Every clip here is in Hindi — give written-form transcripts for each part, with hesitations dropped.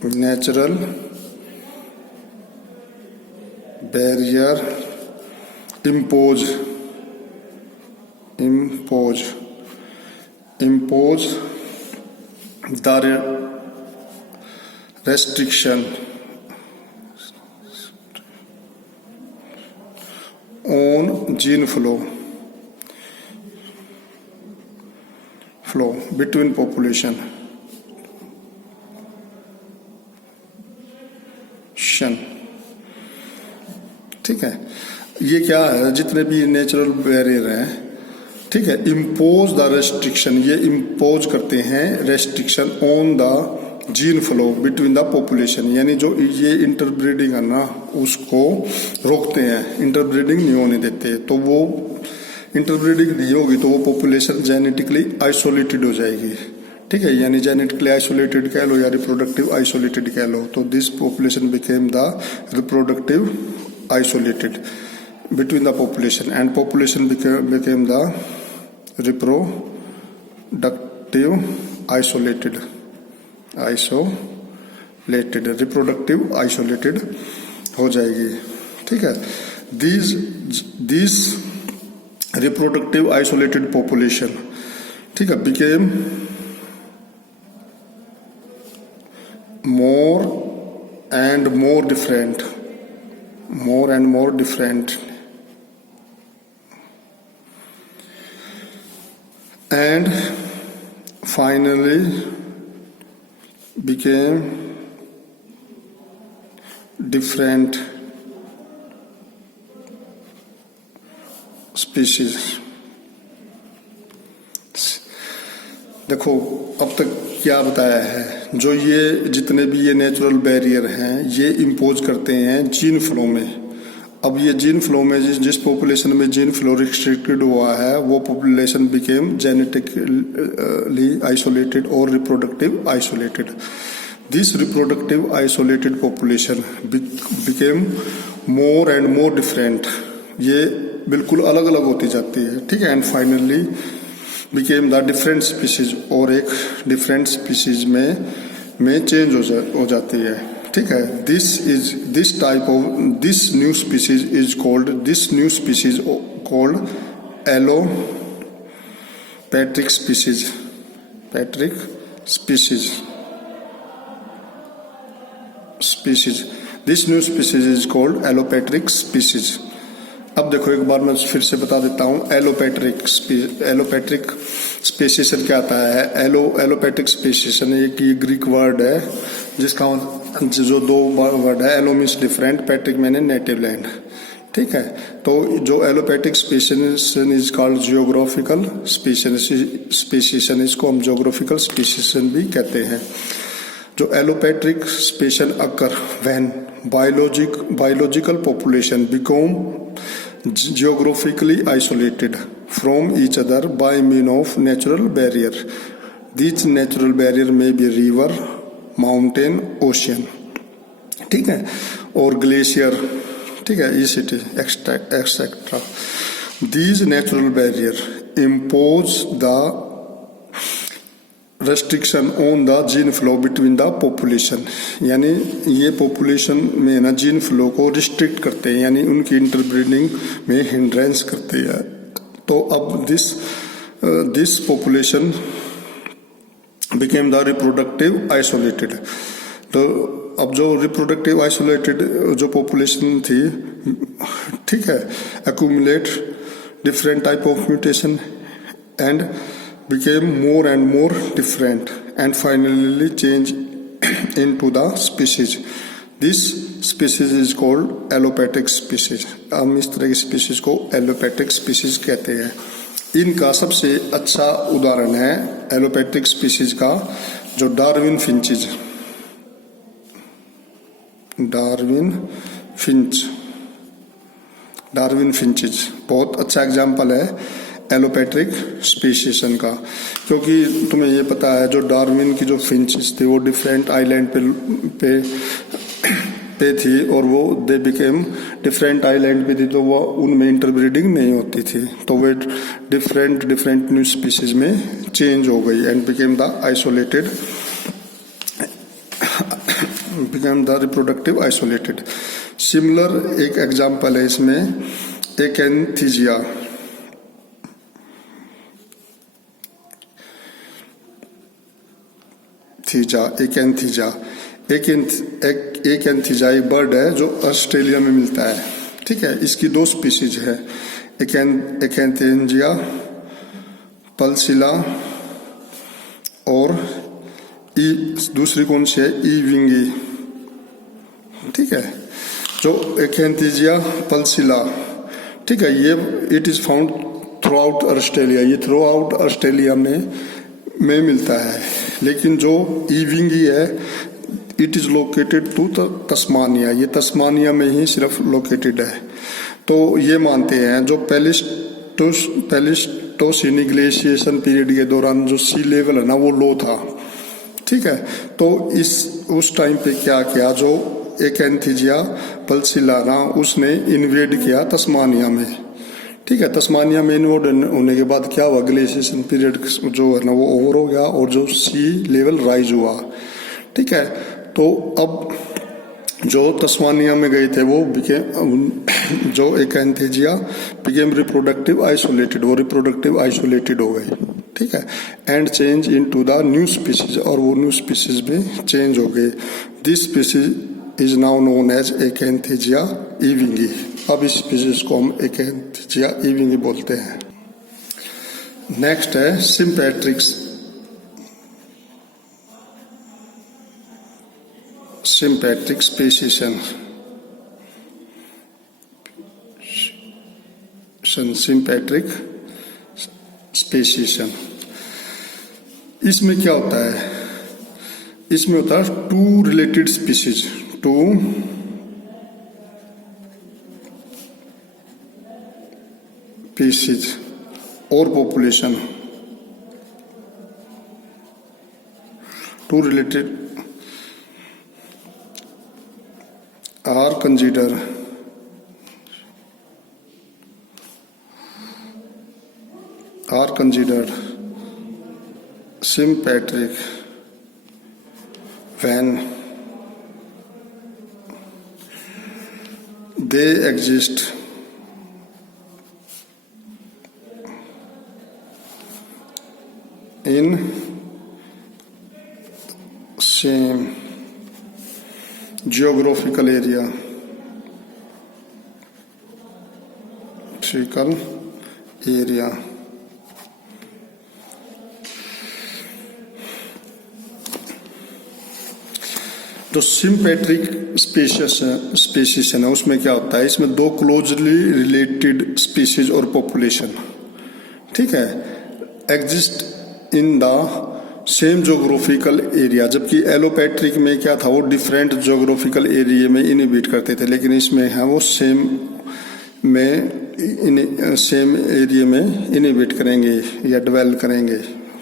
natural barrier impose the restriction on gene flow between population. ठीक है, ये क्या है, जितने भी नेचुरल बैरियर हैं, ठीक है, इम्पोज द रेस्ट्रिक्शन, ये इम्पोज करते हैं restriction on the gene flow between the population, यानी जो ये इंटरब्रीडिंग है ना उसको रोकते हैं, इंटरब्रीडिंग नहीं होने देते। तो वो इंटरब्रीडिंग नहीं होगी तो वो पॉपुलेशन जेनेटिकली आइसोलेटेड हो जाएगी। ठीक है, यानी जेनेटिकली आइसोलेटेड कह लो या रिप्रोडक्टिव आइसोलेटेड कह लो। तो this population became the reproductive isolated between the population and population became the reproductive isolated reproductive isolated हो जाएगी। ठीक है, these reproductive isolated population, ठीक है, became more and more different and finally became different species। देखो अब तक क्या बताया है, जो ये जितने भी ये नेचुरल बैरियर हैं ये इम्पोज करते हैं जीन फ्लो में। अब ये जीन फ्लो में जिस पॉपुलेशन में जीन फ्लो रिस्ट्रिक्टेड हुआ है वो पॉपुलेशन बिकेम जेनेटिकली आइसोलेटेड और reproductive isolated. This reproductive isolated population became more and more different, ये बिल्कुल अलग अलग होती जाती है। ठीक है, and finally became the different species, और एक different species में change हो जाती है। ठीक है, this new species is called allopatric species। This new species is called allopatric species। अब देखो एक बार मैं फिर से बता देता हूँ, एलोपैट्रिक स्पेसिएशन क्या आता है। एलोपैट्रिक स्पेसिएशन एक ये ग्रीक वर्ड है जिसका जो दो वर्ड है, एलो मीन्स डिफरेंट, पैट्रिक मैंने नेटिव लैंड। ठीक है, तो जो allopatric speciation is called geographical speciation, इसको हम जियोग्राफिकल स्पेसिएशन भी कहते हैं। जो allopatric speciation occur when biological population become geographically isolated from each other by means of natural barrier। These natural barrier may be river, mountain, ocean, ठीक है, और ग्लेशियर, ठीक है, ECT etcetera. These natural barrier impose the restriction on the gene flow between the population, यानी ये पॉपुलेशन में ना जीन फ्लो को रिस्ट्रिक्ट करते हैं, यानी उनकी इंटरब्रीडिंग में हिंड्रेंस करते हैं। तो अब this population became the reproductive isolated. तो अब जो रिप्रोडक्टिव आइसोलेटेड जो पॉपुलेशन थी, ठीक है, accumulate different type of mutation and became more and more different and finally change into the species। This species is called allopathic species। हम इस तरह की स्पीसीज को एलोपैथिक स्पीसीज कहते हैं। इनका सबसे अच्छा उदाहरण है एलोपैथिक स्पीसीज का जो डार्विन फिंचेज बहुत अच्छा एग्जाम्पल है एलोपैट्रिक स्पेसिएशन का, क्योंकि तुम्हें ये पता है जो डार्विन की जो फिंचेस थे वो डिफरेंट आइलैंड पे थी और वो दे बिकेम डिफरेंट आइलैंड पे थी, तो वो उनमें इंटरब्रीडिंग नहीं होती थी, तो वे डिफरेंट न्यू स्पीसीज में चेंज हो गई and became the become the reproductive isolated. Similar एक एग्जाम्पल है इसमें एकेंथीजिया. एकेंथीजा एक बर्ड है जो ऑस्ट्रेलिया में मिलता है. ठीक है, इसकी 2 स्पीसीज है, एकेंथेंजिया पल्सिला और दूसरी कौन सी है, ई विंगी. ठीक है, जो एकेंथीजिया पल्सिला, ठीक है, ये it is found throughout Australia. ये थ्रू आउट ऑस्ट्रेलिया में मिलता है. लेकिन जो ई विंगी है it is located to Tasmania. ये तस्मानिया में ही सिर्फ लोकेटेड है. तो ये मानते हैं जो पैलिस्टोसिन ग्लेशिएशन पीरियड के दौरान जो सी लेवल है ना वो लो था. ठीक है, तो उस टाइम पे क्या किया, जो एकेंथीजिया पल्सिलाना उसने इन्वेड किया तस्मानिया में. ठीक है, तस्मानिया में इन्वेड होने के बाद क्या हुआ, ग्लेशिएशन पीरियड जो है ना वो ओवर हो गया और जो सी लेवल राइज हुआ. ठीक है, तो अब जो तस्मानिया में गए थे वो जो एकेंथीजिया बिकेम रिप्रोडक्टिव आइसोलेटेड, वो रिप्रोडक्टिव आइसोलेटेड हो गए. ठीक है, and change into the new species, और वो न्यू स्पीसीज में चेंज हो गए. This species is now known as Acanthiza ewingii. अब इस स्पीसीज को हम एकेंथीजिया इविंगी बोलते हैं. नेक्स्ट है सिम्पेट्रिक्स. Sympatric speciation. Sympatric speciation. इसमें क्या होता है, इसमें होता है 2 रिलेटेड स्पीसीज, 2 स्पीसीज और population, 2 related are considered sympatric when they exist in same geographical area. जो सिम्पेट्रिक स्पीशीज है ना उसमें क्या होता है, इसमें 2 क्लोजली रिलेटेड स्पीशीज और पॉपुलेशन, ठीक है, exist in the same geographical area. जबकि एलोपैट्रिक में क्या था, वो डिफरेंट जोग्राफिकल एरिया में इनहिबिट करते थे, लेकिन इसमें है वो सेम एरिया में इनहिबिट करेंगे या डेवलप करेंगे,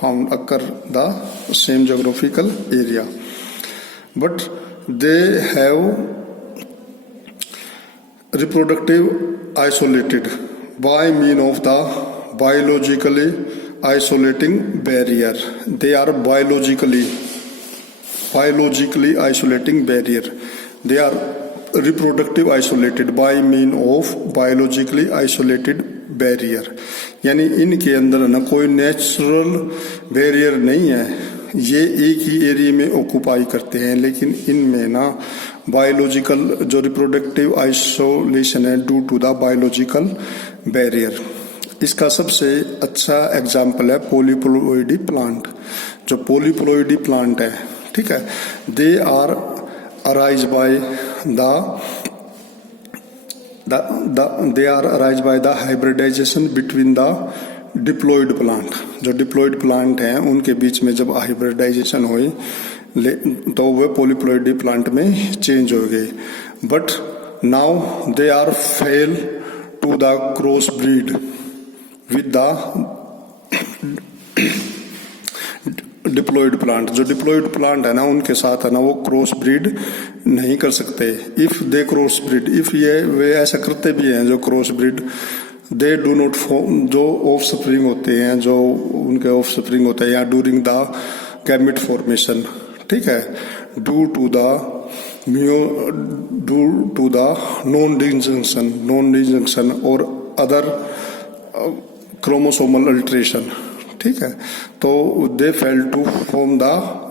found occur the same geographical area. But they have reproductive isolated by mean of the biologically isolating barrier. They are biologically isolating barrier. They are reproductive isolated by mean of biologically isolated barrier. यानी इनके अंदर ना कोई नेचुरल बैरियर नहीं है, ये एक ही एरिया में ऑक्यूपाई करते हैं, लेकिन इनमें ना बायोलॉजिकल जो रिप्रोडक्टिव आइसोलेशन है due to the biological barrier. इसका सबसे अच्छा एग्जाम्पल है पॉलीप्लोइडी प्लांट. जो पॉलीप्लोइडी प्लांट है, ठीक है, they are arise by the hybridization between the diploid plant. जो डिप्लॉइड प्लांट हैं उनके बीच में जब हाइब्रिडाइजेशन हुई तो वे पॉलीप्लोइडी प्लांट में चेंज हो गए. But now they are fail to the cross breed with the diploid plant. जो डिप्लॉइड प्लांट है ना उनके साथ है ना वो क्रॉस ब्रीड नहीं कर सकते. If they cross breed, if ये वे ऐसा करते भी हैं जो cross breed, they do not form, जो ऑफ स्प्रिंग होते हैं, जो उनके ऑफ स्प्रिंग होते हैं या ड्यूरिंग द गैमेट फॉर्मेशन, ठीक है, due to the non disjunction और अदर क्रोमोसोमल अल्टरेशन। ठीक है, तो they fail to form the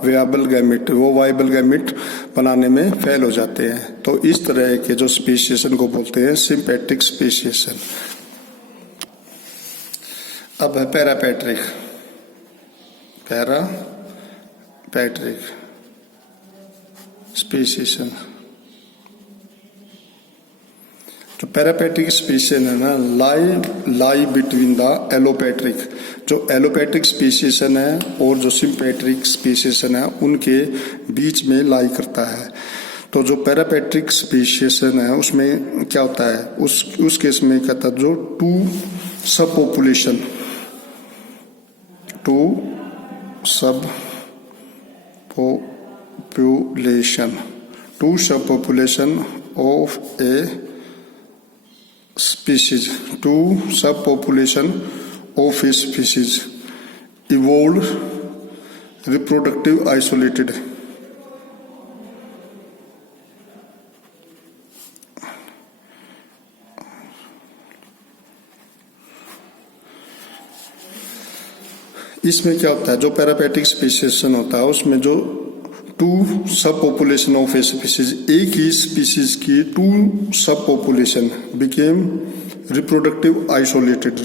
viable gamete, वो वायबल गैमेट बनाने में फेल हो जाते हैं। तो इस तरह के जो स्पेसिएशन को बोलते हैं सिम्पेट्रिक स्पेसिएशन। अब है पैरापैट्रिक स्पेसिएशन। जो पैरापैट्रिक स्पेसिएशन है ना, लाई बिटवीन द एलोपैट्रिक, जो एलोपैट्रिक स्पेसिएशन है और जो सिम्पेट्रिक स्पेसिएशन है उनके बीच में लाई करता है। तो जो पैरापैट्रिक स्पेसिएशन है उसमें क्या होता है, उस केस में कहता है जो टू सब population of a species evolved reproductive isolated। इसमें क्या होता है, जो पैरापैट्रिक स्पेसिएशन होता है उसमें जो to sub population of a species, एक ही स्पीसीज की two sub population became reproductive isolated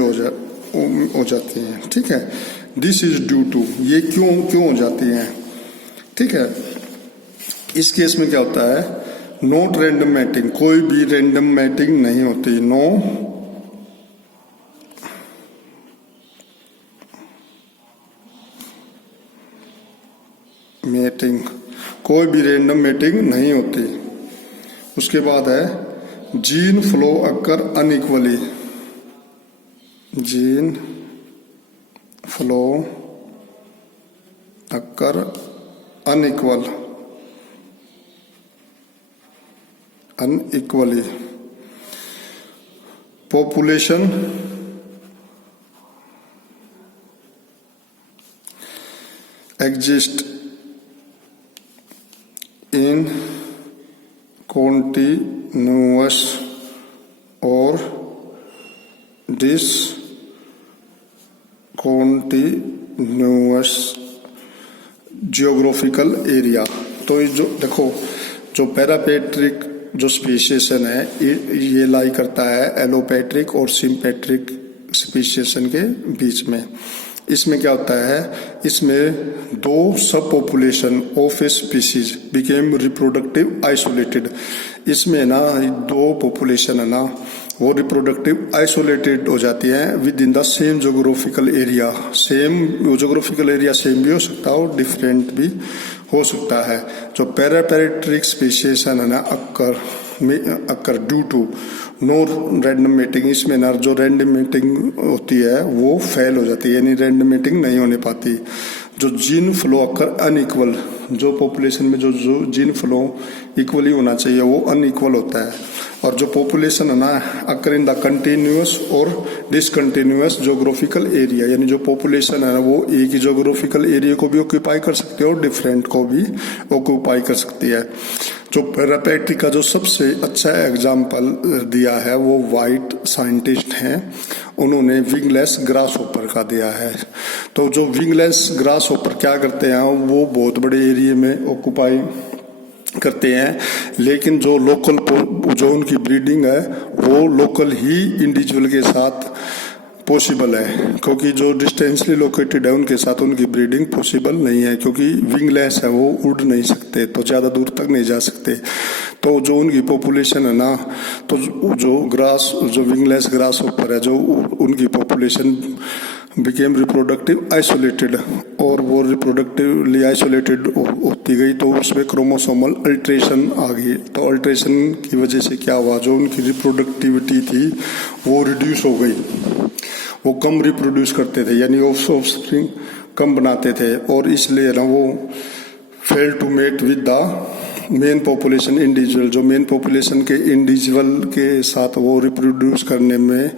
हो जाती हैं। ठीक है, दिस इज ड्यू टू, ये क्यों हो जाती हैं। ठीक है, इस केस में क्या होता है, नॉट रैंडम मैटिंग, कोई भी रैंडम मैटिंग नहीं होती, नो मेटिंग, कोई भी रैंडम मेटिंग नहीं होती। उसके बाद है gene flow occur unequally, gene flow occur unequally population exist in continuous or discontinuous geographical area। तो जो देखो, जो पैरापैट्रिक जो स्पेसिएशन है ये लाई करता है एलोपैट्रिक और सिम्पेट्रिक स्पेसिएशन के बीच में। इसमें क्या होता है, इसमें दो सब population of a species became reproductive isolated. इसमें ना दो पॉपुलेशन है ना वो रिप्रोडक्टिव आइसोलेटेड हो जाती हैं with in the same geographical area. Same geographical area same भी हो सकता है और डिफरेंट भी हो सकता है। जो पैरापैट्रिक स्पेसिएशन है ना occur due to no random mating, इसमें ना जो रैंडम मेटिंग होती है वो फेल हो जाती है, यानी रैंडम मेटिंग नहीं होने पाती। जो जीन फ्लो अक्कर अनइक्वल, जो पॉपुलेशन में जो जीन फ्लो इक्वली होना चाहिए वो अनइक्वल होता है। और जो पॉपुलेशन है ना अक्कर इन द कंटिन्यूअस और डिसकंटिन्यूअस जोग्राफिकल एरिया, यानी जो पॉपुलेशन है ना वो एक ही जोग्राफिकल एरिया को भी ऑक्यूपाई कर सकती है और डिफरेंट को भी ऑक्यूपाई कर सकती है। जो पैरापैट्रिक का जो सबसे अच्छा एग्जाम्पल दिया है वो वाइट साइंटिस्ट हैं, उन्होंने विंगलेस ग्रास होपर का दिया है। तो जो विंगलेस ग्रास होपर क्या करते हैं, वो बहुत बड़े एरिया में ऑक्यूपाई करते हैं, लेकिन जो लोकल जो उनकी ब्रीडिंग है वो लोकल ही इंडिविजुअल के साथ पॉसिबल है, क्योंकि जो डिस्टेंसली लोकेटेड है उनके साथ उनकी ब्रीडिंग पॉसिबल नहीं है, क्योंकि विंगलेस है, वो उड़ नहीं सकते, तो ज़्यादा दूर तक नहीं जा सकते। तो जो उनकी पॉपुलेशन है ना, तो जो विंगलेस ग्रास ऊपर है, जो उनकी पॉपुलेशन बिकेम रिप्रोडक्टिव आइसोलेटेड, और वो रिप्रोडक्टिवली आइसोलेटेड होती गई तो उसमें क्रोमोसोमल अल्ट्रेशन आ गई। तो अल्ट्रेशन की वजह से क्या हुआ, जो उनकी रिप्रोडक्टिविटी थी वो रिड्यूस हो गई, वो कम रिप्रोड्यूस करते थे, यानी ऑफस्प्रिंग कम बनाते थे, और इसलिए ना वो fail to mate with the main population individual, जो मेन पॉपुलेशन के इंडिविजुअल के साथ वो रिप्रोड्यूस करने में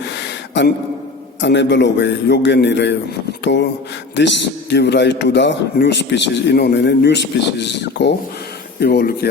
अनेबल हो गए, योग्य नहीं रहे। तो this give rise to the new species, इन्होंने न्यू स्पीसीज को इवॉल्व किया।